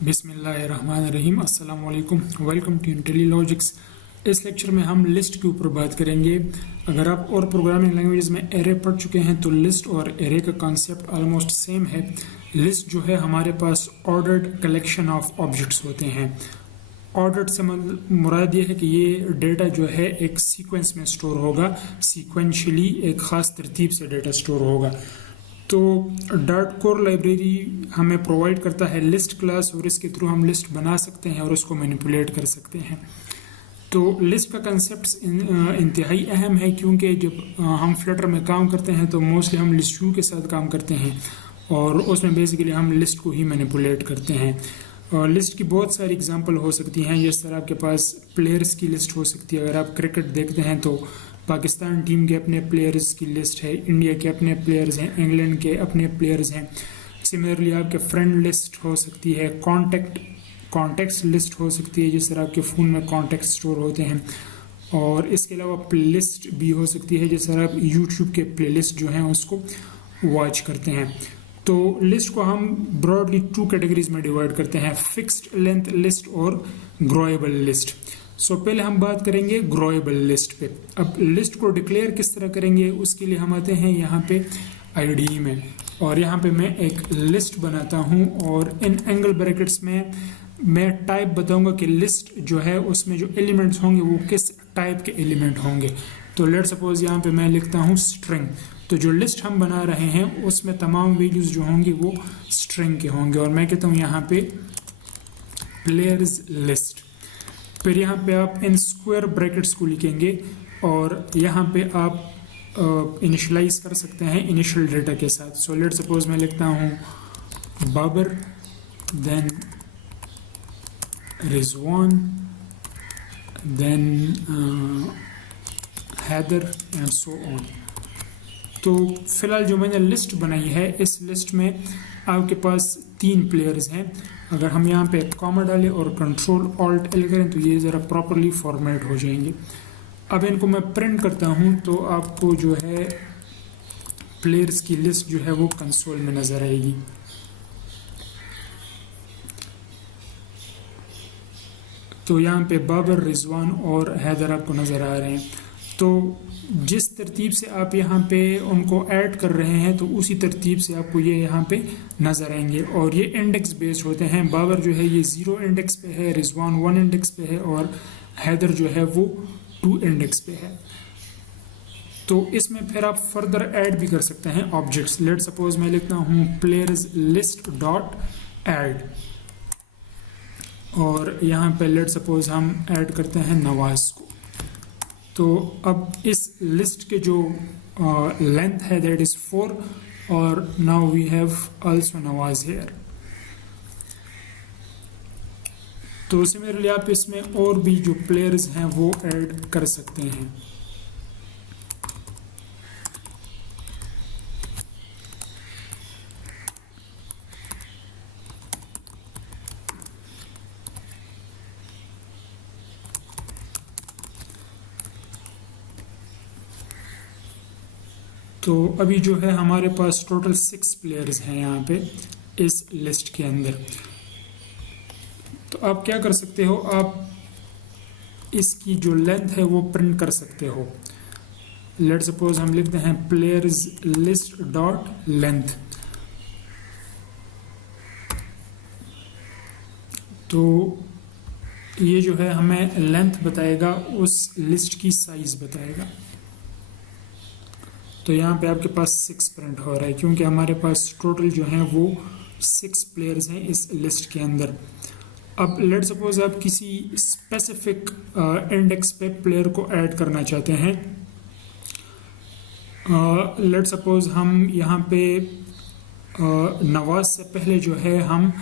बिस्मिल्लाहिर्रहमानिर्रहीम। अस्सलाम वालेकुम। Welcome to Intellilogics. इस लेक्चर में हम लिस्ट के ऊपर बात करेंगे। अगर आप और प्रोग्रामिंग लैंग्वेज में एरे पढ़ चुके हैं तो लिस्ट और एरे का कॉन्सेप्ट ऑलमोस्ट सेम है। लिस्ट जो है हमारे पास ऑर्डर्ड कलेक्शन ऑफ ऑब्जेक्ट्स होते हैं। ऑर्डर्ड से मुराद ये है कि ये डेटा जो है एक सीक्वेंस में स्टोर होगा, सीक्वेंशली एक ख़ास तरतीब से डेटा स्टोर होगा। तो डॉट कोर लाइब्रेरी हमें प्रोवाइड करता है लिस्ट क्लास और इसके थ्रू हम लिस्ट बना सकते हैं और उसको मैनिपुलेट कर सकते हैं। तो लिस्ट का कंसेप्ट इंतहाई अहम है, क्योंकि जब हम फ्लटर में काम करते हैं तो मोस्टली हम लिस्ट व्यू के साथ काम करते हैं और उसमें बेसिकली हम लिस्ट को ही मैनिपुलेट करते हैं। और लिस्ट की बहुत सारी एग्जांपल हो सकती हैं। जिस तरह आपके पास प्लेयर्स की लिस्ट हो सकती है। अगर आप क्रिकेट देखते हैं तो पाकिस्तान टीम के अपने प्लेयर्स की लिस्ट है, इंडिया के अपने प्लेयर्स हैं, इंग्लैंड के अपने प्लेयर्स हैं। सिमिलरली आपके फ्रेंड लिस्ट हो सकती है, कॉन्टेक्ट्स लिस्ट हो सकती है, जिस तरह आपके फ़ोन में कॉन्टेक्ट स्टोर होते हैं। और इसके अलावा प्ले लिस्ट भी हो सकती है, जिस तरह आप यूट्यूब के प्ले लिस्ट जो हैं उसको वॉच करते हैं। तो लिस्ट को हम ब्रॉडली 2 कैटेगरीज में डिवाइड करते हैं, फिक्स्ड लेंथ लिस्ट और ग्रोएबल लिस्ट। सो पहले हम बात करेंगे ग्रोएबल लिस्ट पे। अब लिस्ट को डिक्लेयर किस तरह करेंगे उसके लिए हम आते हैं यहाँ पे आईडी में, और यहाँ पे मैं एक लिस्ट बनाता हूँ और इन एंगल ब्रैकेट्स में मैं टाइप बताऊंगा कि लिस्ट जो है उसमें जो एलिमेंट्स होंगे वो किस टाइप के एलिमेंट होंगे। तो लेट सपोज यहाँ पे मैं लिखता हूँ स्ट्रिंग। तो जो लिस्ट हम बना रहे हैं उसमें तमाम वैल्यूज जो होंगी वो स्ट्रिंग के होंगे, और मैं कहता हूँ यहाँ पे प्लेयर्स लिस्ट। फिर यहाँ पे आप इन स्क्वायर ब्रैकेट्स को लिखेंगे और यहाँ पे आप इनिशियलाइज कर सकते हैं इनिशियल डेटा के साथ। सो लेट सपोज मैं लिखता हूँ Babar, then Rizwan, then Haider and so on. तो फिलहाल जो मैंने लिस्ट बनाई है इस लिस्ट में आपके पास 3 प्लेयर्स हैं। अगर हम यहाँ पे कॉमा डालें और कंट्रोल ऑल्ट एल करें तो ये ज़रा प्रॉपरली फॉर्मेट हो जाएंगे। अब इनको मैं प्रिंट करता हूँ तो आपको जो है प्लेयर्स की लिस्ट जो है वो कंसोल में नज़र आएगी। तो यहाँ पे बाबर, रिजवान और हैदर आपको नज़र आ रहे हैं। तो जिस तरतीब से आप यहाँ पे उनको ऐड कर रहे हैं तो उसी तरतीब से आपको ये यहाँ पे नज़र आएंगे, और ये इंडेक्स बेस्ड होते हैं। बाबर जो है ये 0 इंडेक्स पे है, रिजवान 1 इंडेक्स पे है और हैदर जो है वो 2 इंडेक्स पे है। तो इसमें फिर आप फर्दर ऐड भी कर सकते हैं ऑब्जेक्ट्स। लेट सपोज मैं लिखता हूँ प्लेयर्स लिस्ट डॉट ऐड, और यहाँ पे लेट सपोज हम ऐड करते हैं नवाज को। तो अब इस लिस्ट के जो लेंथ है दैट इज 4, और now we have also Nawaz here. तो सिमिलरली आप इसमें और भी जो प्लेयर्स हैं वो ऐड कर सकते हैं। तो अभी जो है हमारे पास टोटल 6 प्लेयर्स हैं यहाँ पे इस लिस्ट के अंदर। तो आप क्या कर सकते हो, आप इसकी जो लेंथ है वो प्रिंट कर सकते हो। लेट सपोज हम लिखते हैं प्लेयर्स लिस्ट डॉट लेंथ। तो ये जो है हमें लेंथ बताएगा, उस लिस्ट की साइज बताएगा। तो यहाँ पे आपके पास 6 प्रिंट हो रहा है, क्योंकि हमारे पास टोटल जो है वो 6 प्लेयर्स हैं इस लिस्ट के अंदर। अब लेट सपोज आप किसी स्पेसिफिक इंडेक्स पे प्लेयर को ऐड करना चाहते हैं। लेट सपोज हम यहाँ पे नवाज से पहले जो है हम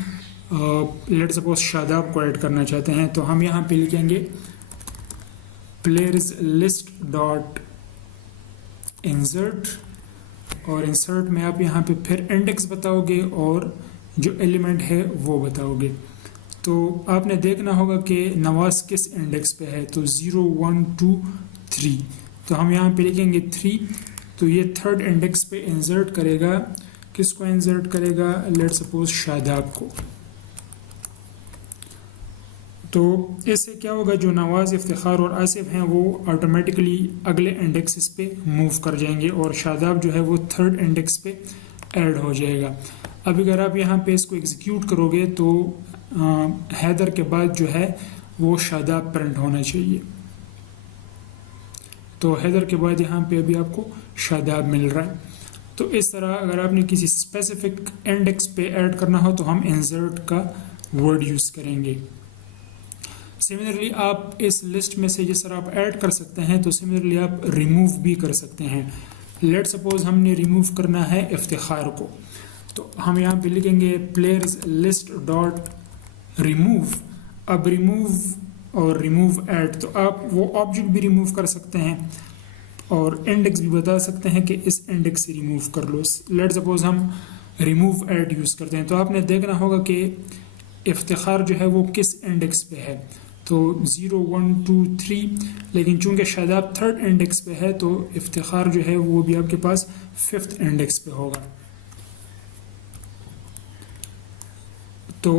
लेट सपोज शादाब को ऐड करना चाहते हैं। तो हम यहाँ पे लिखेंगे प्लेयर्स लिस्ट डॉट इंसर्ट, और इंसर्ट में आप यहाँ पे फिर इंडेक्स बताओगे और जो एलिमेंट है वो बताओगे। तो आपने देखना होगा कि नवाज किस इंडेक्स पे है, तो 0 1 2 3। तो हम यहाँ पे लिखेंगे 3, तो ये 3rd इंडेक्स पे इंसर्ट करेगा। किसको इंसर्ट करेगा? लेट सपोज शादाब को। तो इससे क्या होगा, जो नवाज़, इफ्तिखार और आसिफ हैं वो ऑटोमेटिकली अगले इंडेक्स पे मूव कर जाएंगे और शादाब जो है वो थर्ड इंडेक्स पे ऐड हो जाएगा। अब अगर आप यहाँ पे इसको एग्जीक्यूट करोगे तो हैदर के बाद जो है वो शादाब प्रिंट होना चाहिए। तो हैदर के बाद यहाँ पे अभी आपको शादाब मिल रहा है। तो इस तरह अगर आपने किसी स्पेसिफिक इंडेक्स पे ऐड करना हो तो हम इंसर्ट का वर्ड यूज़ करेंगे। सिमिलरली आप इस लिस्ट में से जिस तरह आप ऐड कर सकते हैं तो सिमिलरली आप रिमूव भी कर सकते हैं। लेट सपोज हमने रिमूव करना है इफ्तिखार को, तो हम यहाँ पे लिखेंगे प्लेयर्स लिस्ट डॉट रिमूव। अब रिमूव और रिमूव ऐड, तो आप वो ऑब्जेक्ट भी रिमूव कर सकते हैं और इंडेक्स भी बता सकते हैं कि इस इंडेक्स से रिमूव कर लो। लेट सपोज हम रिमूव ऐड यूज़ करते हैं, तो आपने देखना होगा कि इफ्तिखार जो है वो किस इंडेक्स पे है, तो 0 1 2 3, लेकिन चूंकि शादाब थर्ड इंडेक्स पे है तो इफ्तिखार जो है वो भी आपके पास फिफ्थ इंडेक्स पे होगा। तो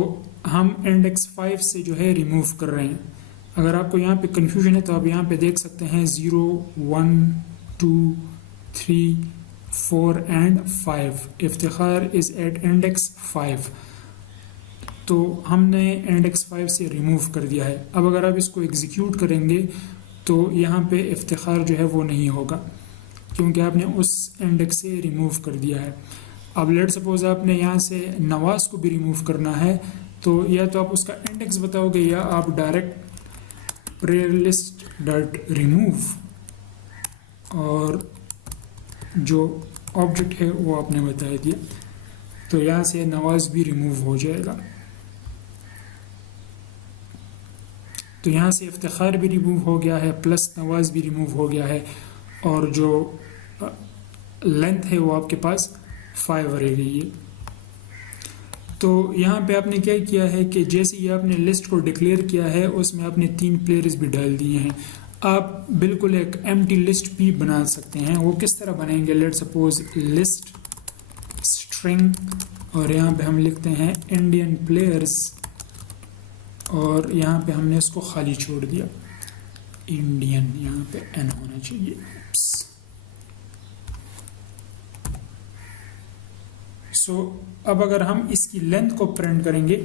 हम इंडेक्स 5 से जो है रिमूव कर रहे हैं। अगर आपको यहाँ पे कंफ्यूजन है तो आप यहाँ पे देख सकते हैं 0 1 2 3 4 and 5, Iftikhar is at index 5। तो हमने इंडेक्स 5 से रिमूव कर दिया है। अब अगर आप इसको एग्जीक्यूट करेंगे तो यहाँ पे इफ्तिखार जो है वो नहीं होगा क्योंकि आपने उस इंडेक्स से रिमूव कर दिया है। अब लेट सपोज आपने यहाँ से नवाज को भी रिमूव करना है, तो या तो आप उसका इंडेक्स बताओगे या आप direct player list dot remove और जो ऑब्जेक्ट है वो आपने बता दिया, तो यहाँ से नवाज भी रिमूव हो जाएगा। तो यहाँ से इफ्तिखार भी रिमूव हो गया है प्लस नवाज भी रिमूव हो गया है और जो लेंथ है वो आपके पास 5 रह गई है। तो यहाँ पे आपने क्या किया है कि जैसे ही आपने लिस्ट को डिक्लेयर किया है उसमें आपने 3 प्लेयर्स भी डाल दिए हैं। आप बिल्कुल एक एम्प्टी लिस्ट भी बना सकते हैं। वो किस तरह बनाएंगे, लेट सपोज लिस्ट स्ट्रिंग और यहाँ पे हम लिखते हैं इंडियन प्लेयर्स और यहाँ पे हमने इसको खाली छोड़ दिया इंडियन, यहाँ पे एन होना चाहिए। सो अब अगर हम इसकी लेंथ को प्रिंट करेंगे,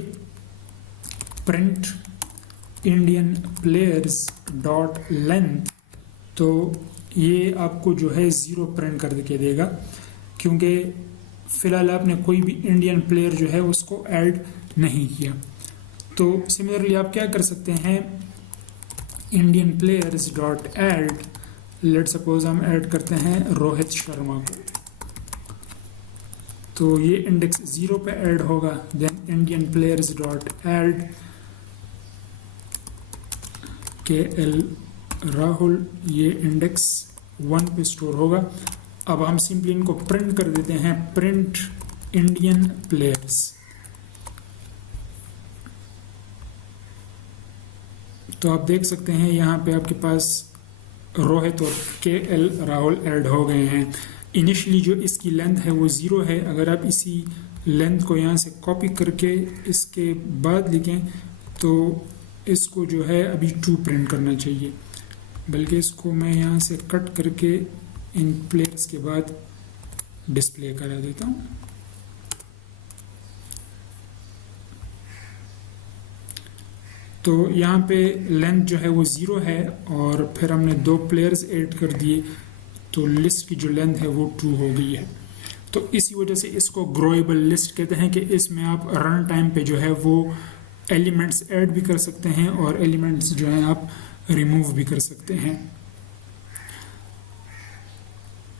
print Indian players dot length, तो ये आपको जो है 0 प्रिंट कर के देगा क्योंकि फिलहाल आपने कोई भी इंडियन प्लेयर जो है उसको ऐड नहीं किया। तो सिमिलरली आप क्या कर सकते हैं, Indian players dot add, let suppose हम ऐड करते हैं रोहित शर्मा को, तो ये इंडेक्स 0 पे ऐड होगा। Then Indian players dot add KL Rahul, ये इंडेक्स 1 पे स्टोर होगा। अब हम सिंपली इनको प्रिंट कर देते हैं, प्रिंट इंडियन प्लेयर्स। तो आप देख सकते हैं यहाँ पे आपके पास रोहित और KL राहुल ऐड हो गए हैं। इनिशियली जो इसकी लेंथ है वो 0 है। अगर आप इसी लेंथ को यहाँ से कॉपी करके इसके बाद लिखें तो इसको जो है अभी 2 प्रिंट करना चाहिए, बल्कि इसको मैं यहाँ से कट करके इन प्लेयर्स के बाद डिस्प्ले करा देता हूँ। तो यहाँ पे लेंथ जो है वो 0 है और फिर हमने 2 प्लेयर्स ऐड कर दिए तो लिस्ट की जो लेंथ है वो 2 हो गई है। तो इसी वजह से इसको ग्रोएबल लिस्ट कहते हैं कि इसमें आप रन टाइम पे जो है वो एलिमेंट्स ऐड भी कर सकते हैं और एलिमेंट्स जो है आप रिमूव भी कर सकते हैं।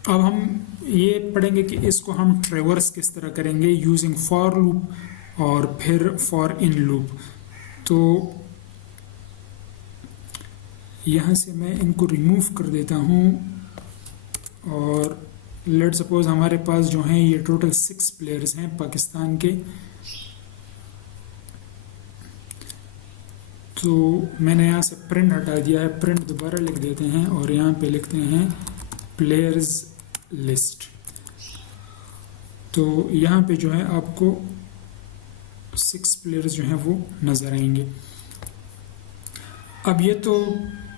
अब हम ये पढ़ेंगे कि इसको हम ट्रेवर्स किस तरह करेंगे यूजिंग फॉर लूप और फिर फॉर इन लूप। तो यहाँ से मैं इनको रिमूव कर देता हूँ और लेट सपोज हमारे पास जो हैं ये टोटल 6 प्लेयर्स हैं पाकिस्तान के। तो मैंने यहाँ से प्रिंट हटा दिया है, प्रिंट दोबारा लिख देते हैं और यहाँ पे लिखते हैं प्लेयर्स लिस्ट। तो यहाँ पे जो है आपको 6 प्लेयर्स जो हैं वो नज़र आएंगे। अब ये तो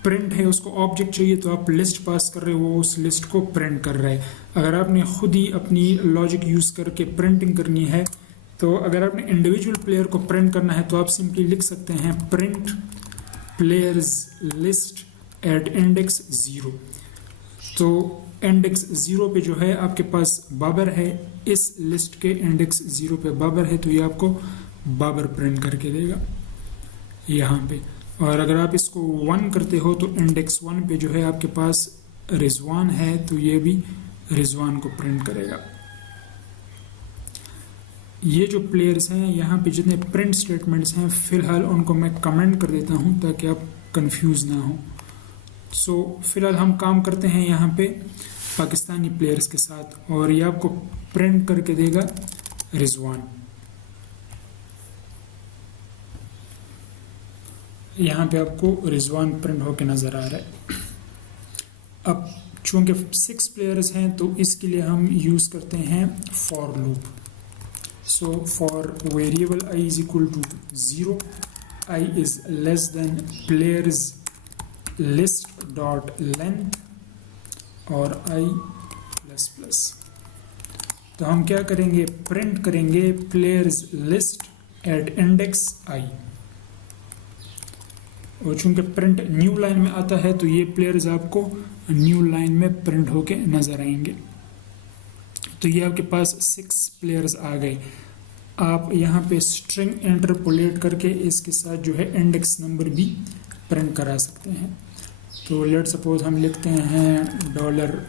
प्रिंट है, उसको ऑब्जेक्ट चाहिए, तो आप लिस्ट पास कर रहे हो, वो उस लिस्ट को प्रिंट कर रहा है। अगर आपने खुद ही अपनी लॉजिक यूज़ करके प्रिंटिंग करनी है, तो अगर आपने इंडिविजुअल प्लेयर को प्रिंट करना है तो आप सिंपली लिख सकते हैं print players list at index 0। तो इंडेक्स 0 पे जो है आपके पास बाबर है, इस लिस्ट के इंडेक्स 0 पे बाबर है, तो ये आपको बाबर प्रिंट करके देगा यहाँ पे। और अगर आप इसको 1 करते हो तो इंडेक्स 1 पे जो है आपके पास रिजवान है, तो ये भी रिजवान को प्रिंट करेगा। ये जो प्लेयर्स हैं यहाँ पे जितने प्रिंट स्टेटमेंट्स हैं, फिलहाल उनको मैं कमेंट कर देता हूँ ताकि आप कंफ्यूज ना हो। सो फिलहाल हम काम करते हैं यहाँ पे पाकिस्तानी प्लेयर्स के साथ, और ये आपको प्रिंट करके देगा रिजवान। यहाँ पे आपको रिजवान प्रिंट होके नज़र आ रहा है। अब चूंकि 6 प्लेयर्स हैं तो इसके लिए हम यूज़ करते हैं for loop. So for variable i is equal to 0, i is less than players list dot length और i प्लस प्लस। तो हम क्या करेंगे, प्रिंट करेंगे players list at index i, और चूंकि प्रिंट न्यू लाइन में आता है तो ये प्लेयर्स आपको न्यू लाइन में प्रिंट होके नजर आएंगे। तो ये आपके पास 6 प्लेयर्स आ गए। आप यहाँ पे स्ट्रिंग इंटरपोलेट करके इसके साथ जो है इंडेक्स नंबर भी प्रिंट करा सकते हैं। तो लेट सपोज हम लिखते हैं $i डॉलर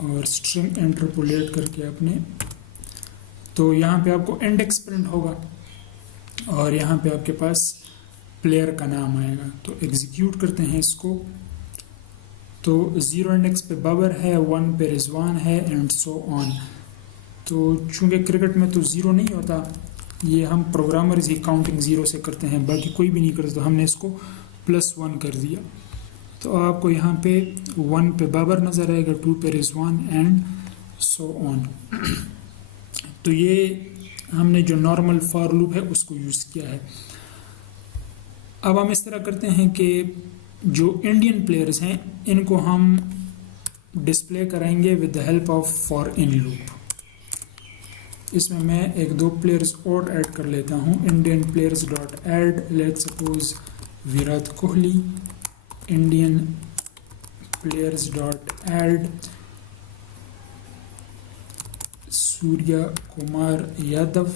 और स्ट्रिंग इंटरपोलेट करके आपने, तो यहाँ पे आपको इंडेक्स प्रिंट होगा और यहाँ पे आपके पास प्लेयर का नाम आएगा। तो एग्जीक्यूट करते हैं इसको। तो 0 इंडेक्स पे बाबर है, 1 पे रिजवान है एंड सो ऑन। तो चूंकि क्रिकेट में तो 0 नहीं होता, ये हम प्रोग्रामर्स ही काउंटिंग 0 से करते हैं, बाकी कोई भी नहीं करता, तो हमने इसको +1 कर दिया। तो आपको यहाँ पे 1 पे बाबर नज़र आएगा, 2 पे रिजवान एंड सो ऑन। तो ये हमने जो नॉर्मल फॉर लूप है उसको यूज़ किया है। अब हम इस तरह करते हैं कि जो इंडियन प्लेयर्स हैं इनको हम डिस्प्ले कराएंगे with the help of for in loop. इसमें मैं 1-2 प्लेयर्स और ऐड कर लेता हूँ। Indian players dot add, let's suppose Virat Kohli. Indian players dot add Surya Kumar Yadav.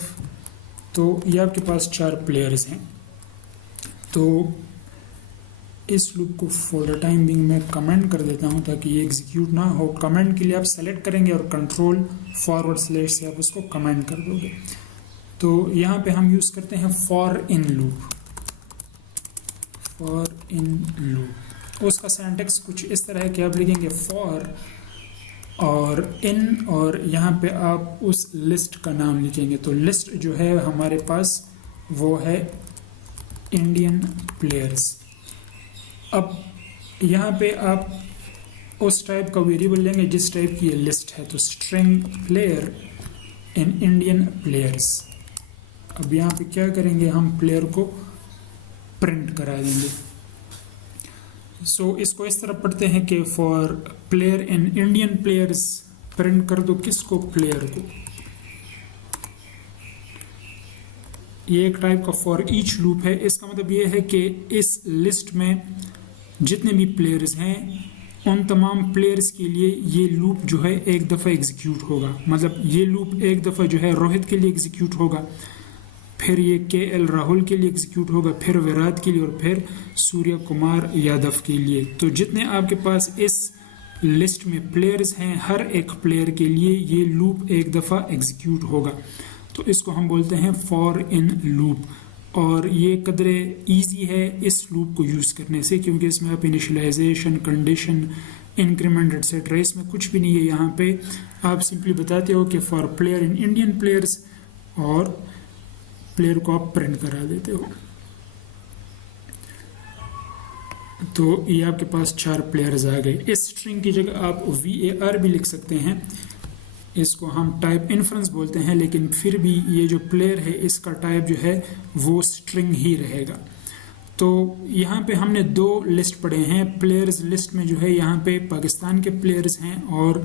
तो ये आपके पास 4 प्लेयर्स हैं। तो इस लूप को फॉर द टाइम बिंग मैं कमेंट कर देता हूं ताकि ये एग्जीक्यूट ना हो। कमेंट के लिए आप सेलेक्ट करेंगे और कंट्रोल// से आप उसको कमेंट कर दोगे। तो यहाँ पे हम यूज़ करते हैं for in loop. For in loop उसका सिंटैक्स कुछ इस तरह है कि आप लिखेंगे फॉर और इन, और यहाँ पे आप उस लिस्ट का नाम लिखेंगे। तो लिस्ट जो है हमारे पास वो है इंडियन प्लेयर्स। अब यहाँ पे आप उस टाइप का वेरिएबल लेंगे जिस टाइप की ये लिस्ट है, तो string player in Indian players. अब यहाँ पे क्या करेंगे, हम प्लेयर को प्रिंट करा देंगे। सो इसको इस तरह पढ़ते हैं कि for player in Indian players print कर दो किसको, प्लेयर को। ये एक टाइप का फॉर ईच लूप है। इसका मतलब ये है कि इस लिस्ट में जितने भी प्लेयर्स हैं उन तमाम प्लेयर्स के लिए ये लूप जो है एक दफ़ा एग्जीक्यूट होगा। मतलब ये लूप एक दफ़ा जो है रोहित के लिए एग्जीक्यूट होगा, फिर ये KL राहुल के लिए एग्जीक्यूट होगा, फिर विराट के लिए, और फिर सूर्य कुमार यादव के लिए। तो जितने आपके पास इस लिस्ट में प्लेयर्स हैं, हर एक प्लेयर के लिए ये लूप एक दफ़ा एग्जीक्यूट होगा। तो इसको हम बोलते हैं फॉर इन लूप। और ये कदरे इजी है इस लूप को यूज़ करने से, क्योंकि इसमें आप इनिशियलाइजेशन, कंडीशन, इंक्रीमेंट एटसेट्रा इसमें कुछ भी नहीं है। यहाँ पे आप सिंपली बताते हो कि for player in Indian players, और प्लेयर को आप प्रिंट करा देते हो। तो ये आपके पास 4 प्लेयर्स आ गए। इस स्ट्रिंग की जगह आप VAR भी लिख सकते हैं, इसको हम टाइप इन्फ्रेंस बोलते हैं, लेकिन फिर भी ये जो प्लेयर है इसका टाइप जो है वो स्ट्रिंग ही रहेगा। तो यहाँ पे हमने 2 लिस्ट पढ़े हैं। प्लेयर्स लिस्ट में जो है यहाँ पे पाकिस्तान के प्लेयर्स हैं और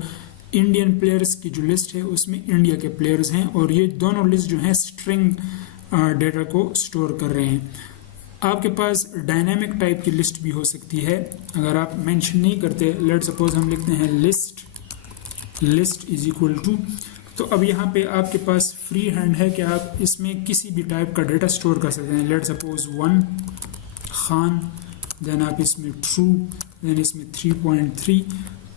इंडियन प्लेयर्स की जो लिस्ट है उसमें इंडिया के प्लेयर्स हैं, और ये दोनों लिस्ट जो है स्ट्रिंग डेटा को स्टोर कर रहे हैं। आपके पास डायनामिक टाइप की लिस्ट भी हो सकती है, अगर आप मेंशन नहीं करते। लेट सपोज हम लिखते हैं लिस्ट इज इक्वल टू, तो अब यहाँ पे आपके पास फ्री हैंड है कि आप इसमें किसी भी टाइप का डेटा स्टोर कर सकते हैं। लेट सपोज 1 खान, देन आप इसमें ट्रू, देन इसमें 3.3।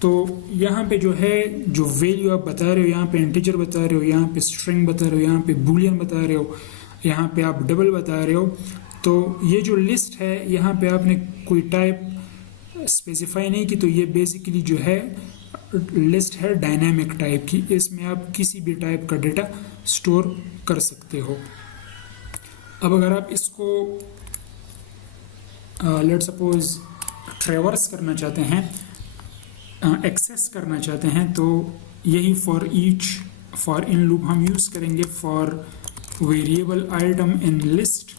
तो यहाँ पे जो है जो वैल्यू आप बता रहे हो, यहाँ पे इंटीजर बता रहे हो, यहाँ पे स्ट्रिंग बता रहे हो, यहाँ पे बूलियन बता रहे हो, यहाँ पे आप डबल बता रहे हो। तो ये जो लिस्ट है यहाँ पे आपने कोई टाइप स्पेसिफाई नहीं की, तो ये बेसिकली जो है लिस्ट है डायनामिक टाइप की। इसमें आप किसी भी टाइप का डेटा स्टोर कर सकते हो। अब अगर आप इसको लेट सपोज ट्रेवर्स करना चाहते हैं, एक्सेस करना चाहते हैं, तो यही फॉर इन लूप हम यूज करेंगे। For variable item in list,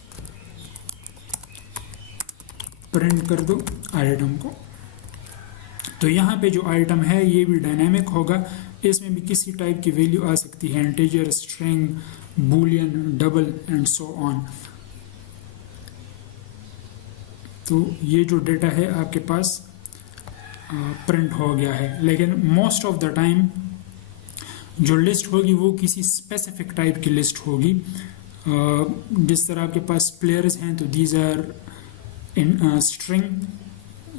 print कर दो आइटम को। तो यहाँ पे जो आइटम है ये भी डायनामिक होगा, इसमें भी किसी टाइप की वैल्यू आ सकती है, integer, string, Boolean, double and so on. तो ये जो डेटा है आपके पास प्रिंट हो गया है। लेकिन मोस्ट ऑफ द टाइम जो लिस्ट होगी वो किसी स्पेसिफिक टाइप की लिस्ट होगी। जिस तरह आपके पास प्लेयर्स हैं तो दीज आर इन स्ट्रिंग,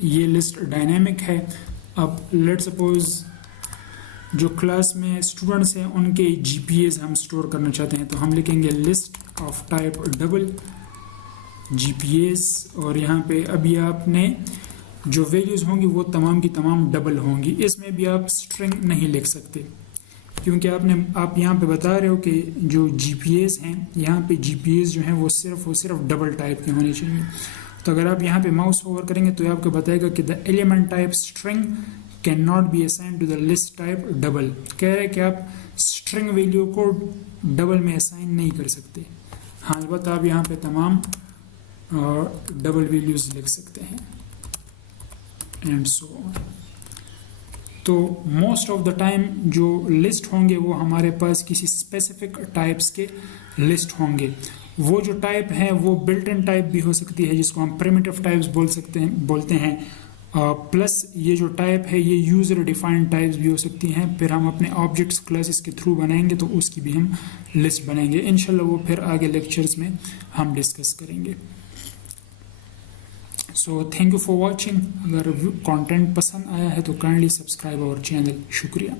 ये लिस्ट डायनामिक है। अब लेट सपोज जो क्लास में स्टूडेंट्स हैं उनके GPAs हम स्टोर करना चाहते हैं, तो हम लिखेंगे list of type double GPAs, और यहाँ पे अभी आपने जो वैल्यूज होंगी वो तमाम की तमाम डबल होंगी। इसमें भी आप स्ट्रिंग नहीं लिख सकते, क्योंकि आप यहाँ पे बता रहे हो कि जो GPAs हैं, यहाँ पे GPAs जो हैं वो सिर्फ डबल टाइप के होने चाहिए। तो अगर आप यहाँ पे माउस ओवर करेंगे तो आपको बताएगा कि the element type string can not be assign to the list type double. कह रहे हैं कि आप स्ट्रिंग वैल्यू को डबल में असाइन नहीं कर सकते। हाँ, अलबत्ता आप यहाँ पे तमाम डबल वैल्यूज लिख सकते हैं एंड सो ऑन। तो मोस्ट ऑफ द टाइम जो लिस्ट होंगे वो हमारे पास किसी स्पेसिफिक टाइप्स के लिस्ट होंगे। वो जो टाइप है वो बिल्ट इन टाइप भी हो सकती है, जिसको हम प्रिमिटिव टाइप्स बोलते हैं। प्लस ये जो टाइप है ये यूजर डिफाइंड टाइप्स भी हो सकती हैं। फिर हम अपने ऑब्जेक्ट्स क्लासेस के थ्रू बनाएंगे तो उसकी भी हम लिस्ट बनाएंगे इंशाल्लाह, वो फिर आगे लेक्चर्स में हम डिस्कस करेंगे। So thank you for watching. अगर कंटेंट पसंद आया है तो काइंडली सब्सक्राइब आवर चैनल। शुक्रिया।